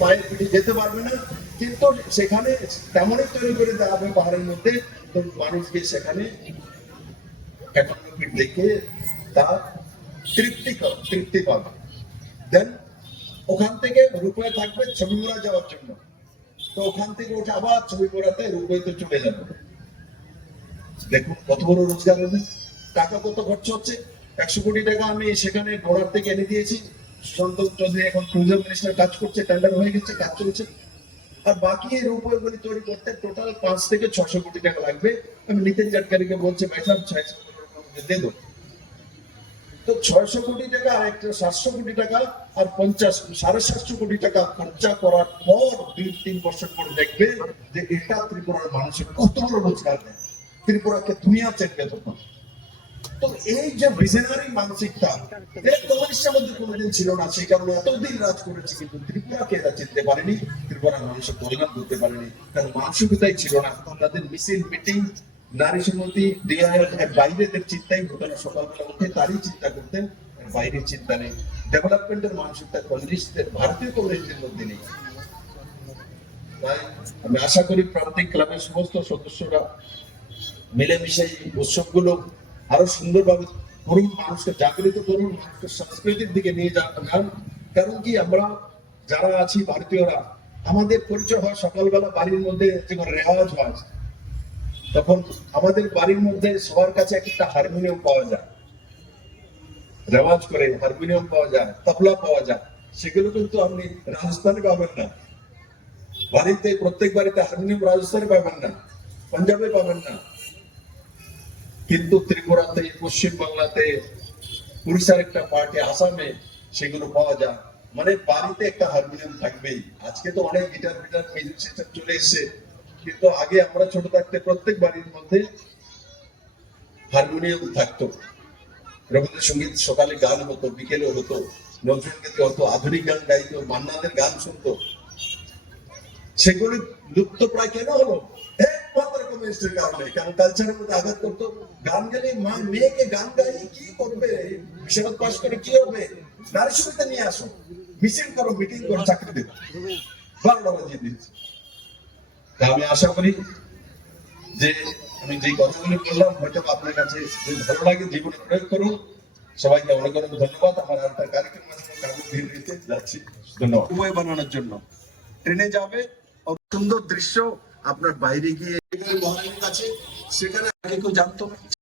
মায়ের পিঠে যেতে পারবে না, কিন্তু সেখানে তেমনই তৈরি করে দেওয়া হবে পাহাড়ের মধ্যে, তো মানুষকে সেখানে পিঠ দেখে তার তৃপ্তি পাবে। দেন ওখান থেকে রূপয়ে থাকবে ছবিমুড়া যাওয়ার জন্য, তো ওখান থেকে ওঠে আবার ছবিমুড়াতে রূপয়েতে চলে যাবে। দেখুন কত বড় রোজগার হবে, টাকা কত খরচ হচ্ছে। 100 কোটি টাকা আমি সেখানে ডলার থেকে এনে দিয়েছি। সন্তোষ চৌধুরী এখন ট্যুরিজম মিনিস্টার কাজ করছে, টেন্ডার হয়ে গেছে, কাজ চলছে। আর বাকি এই রূপগুলি তৈরি করতে টোটাল 5 থেকে 600 কোটি টাকা লাগবে। আমি নীতিন গাডকারিকে বলছি, ভাই সাহেব 600 কোটি দিয়ে দেবো। তো 600 কোটি টাকা আর একটা 700 কোটি টাকা আর 750 কোটি টাকা খরচা করার পর 2-3 বছর পরে দেখবে যে এটা ত্রিপুরার মানুষের কত বড় রোজগার দেয়, ত্রিপুরাকে দুনিয়া চেনবে তখন। তো এই যে ভিশনারি মানসিকতা কমিউনিস্টের মধ্যে কোনোদিন ছিল না, সেই কারণে এতদিন রাজ করেছে, কিন্তু ত্রিপুরাকে এরা চিনতে পারেনি, ত্রিপুরার মানুষের কল্যাণ করতে পারেনি, কারণ মানসিকতাই ছিল না। তাদের মিছিল মিটিং নারী সমিতি বাইরেদের চিন্তাই হতো না, সকালবেলা উঠে তারই চিন্তা করতেন, বাইরের চিন্তা নেই। ডেভেলপমেন্টের মানসিকতা কমিউনিস্টদের, ভারতীয় কমিউনিস্টদের মধ্যে নেই। তাই আমি আশা করি প্রান্তিক ক্লাবের সমস্ত সদস্যরা মিলেমিশে এই উৎসবগুলো আরো সুন্দরভাবে করুন, মানুষকে জাগৃত করুন, মানুষকে সংস্কৃতির দিকে নিয়ে যান। কারণ কি আমরা যারা আছি ভারতীয়রা, আমাদের পরিচয় হয় সকালবেলা বাড়ির মধ্যে যখন রেওয়াজ হয়, তখন আমাদের বাড়ির মধ্যে সবার কাছে একটা হারমোনিয়াম পাওয়া যায়, রেওয়াজ করে হারমোনিয়াম পাওয়া যায়, তবলা পাওয়া যায়। সেগুলো কিন্তু আপনি রাজস্থানে পাবেন না, বাড়িতে প্রত্যেক বাড়িতে হারমোনিয়াম রাজস্থানে পাবেন না, পাঞ্জাবে পাবেন না, কিন্তু ত্রিপুরাতে, পশ্চিম বাংলাতে, উড়িষ্যার একটা পার্টি, আসামে সেগুলো পাওয়া যায়। মানে বাড়িতে একটা হারমোনিয়াম থাকবেই। আজকে তো অনেক গিটার মিউজিক সিস্টেম চলে এসেছে, কিন্তু আগে আমরা ছোট থাকতে প্রত্যেক বাড়ির মধ্যে হারমোনিয়াম থাকতো। রবীন্দ্রসঙ্গীত সকালে গান হতো, বিকেলে হতো, নজরুলগীতি হতো, আধুনিক গান গাইতো, মান্নাদের গান শুনতো। সেগুলি লুপ্ত প্রায় কেন হলো? একমাত্র কমিউনিস্টের কারণে। কারণ কালচারের মধ্যে আঘাত করতো। গান গেলে মেয়েকে গান গাইয়ে কি করবে, বিশারদ পাস করে কি হবে, নারী সমিতি নিয়ে আসো, মিছিল করো, মিটিং করো, চাকরি দেবো, 12টা বাজিয়ে দিয়েছে। আমি আশা করি যে আমি যে কথাগুলো বললাম হয়তো আপনার কাছে ভালো লাগে, জীবনে প্রয়োগ করুন। সবাইকে অনেক অনেক ধন্যবাদ। আমার একটা কার্যক্রম যাচ্ছি, ধন্যবাদ। উপায় বানানোর জন্য ট্রেনে যাবে, সুন্দর দৃশ্য, আপনার বাইরে গিয়ে কাছে সেখানে আগে কেউ জানতো না।